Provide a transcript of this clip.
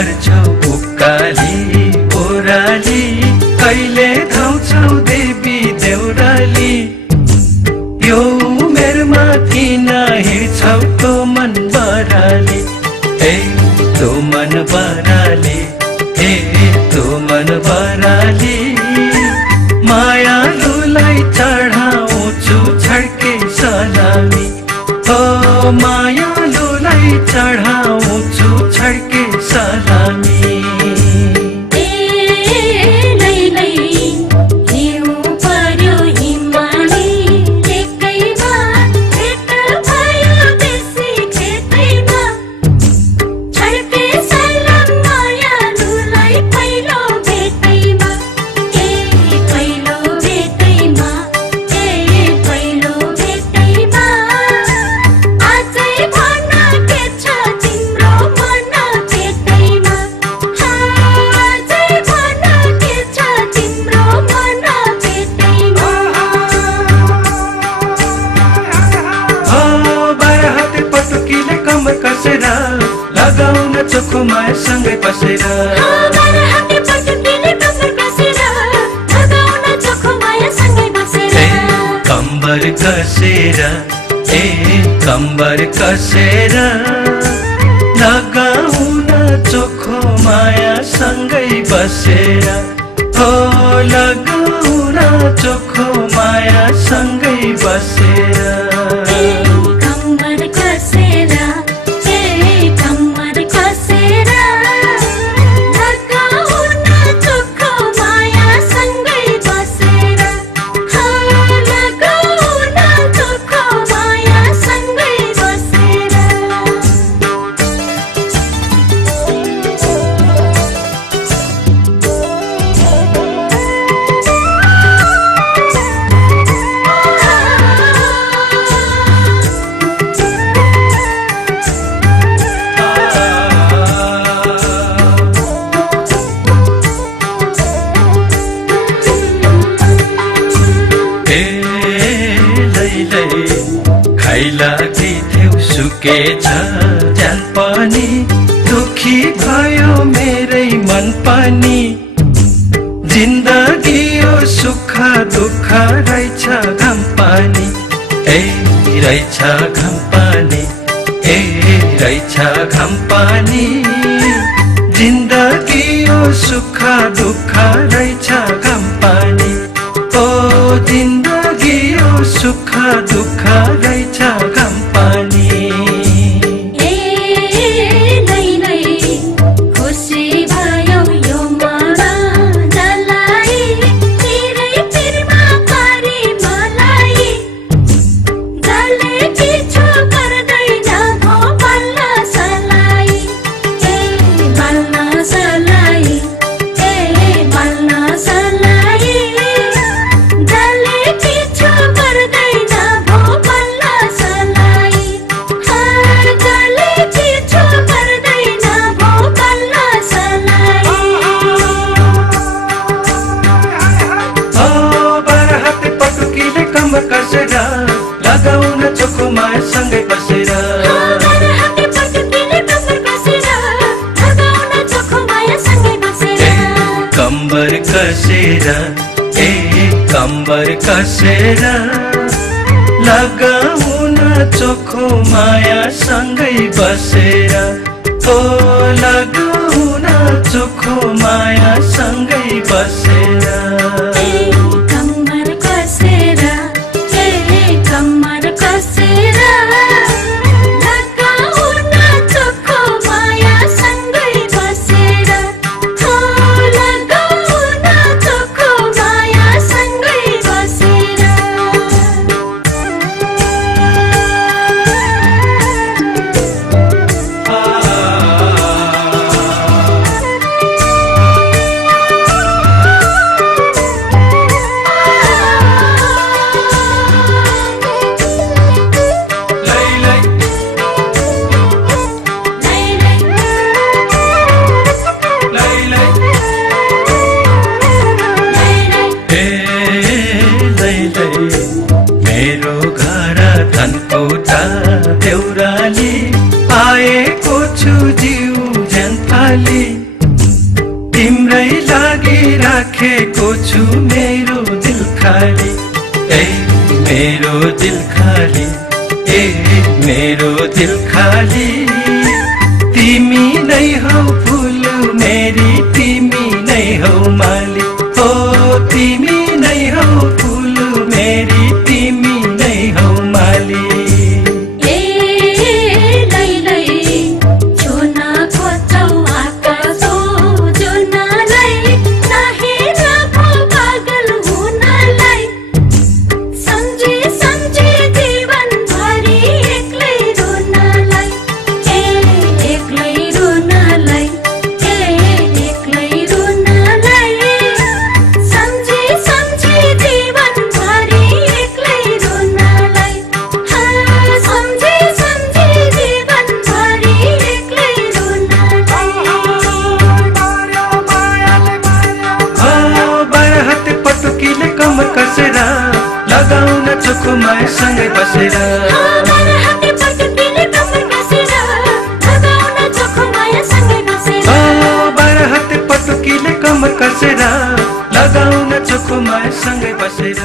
गर्छौ उकाली ओराली कहिले धाउँछौ देवी देउराली यो उमेरमा किन हिँड्छौ तो मन बराली ए तो मन बराली ए तो मन बराली मायालुलाई चढाउँछु छड्के सलामी ओ मायालुलाई चढाउँछु छड्के सलामी लगाउन चोखो माया सँगै बसेर कम्बर कसेर ए कम्बर कसेर लगाउन चोखो माया सँगै बसेर हो लगाउन चोखो माया सँगै बसेर खाइलागी थिउ सुकेछ ज्यान पनि दुखी भयो मेरै मन पनि जिन्दगी यो सुख दुःख रहेछ घाम पानी ए रहेछ घाम पानी ए रहेछ घाम पानी जिन्दगी यो सुख दुःख रहेछ घाम पानी ओ जिन्दगी यो सुख दुःख रहेछ घाम पानी लगाउन चोखो माया सँगै बसेर कम्बर कसेर ए कम्बर कसेर लगाउन चोखो माया सँगै बसेर ओ लगाउन चोखो माया सँगै बसेर देउराली आएको छु जिउ ज्यान माली तिम्रै लागि राखेको छु मेरो दिल खाली ए मेरो दिल खाली ए मेरो दिल खाली तिमी नै हौ फूल मेरी तिमी नै हौ माली ओ तिमी नै हौ फूल मेरी तिमी नै हौ माली लगाउन चोखोमा सँगै बसेर बाह्र हाते पटुकीले कमर कसेर लगाउन चोखोमा सँगै बसेर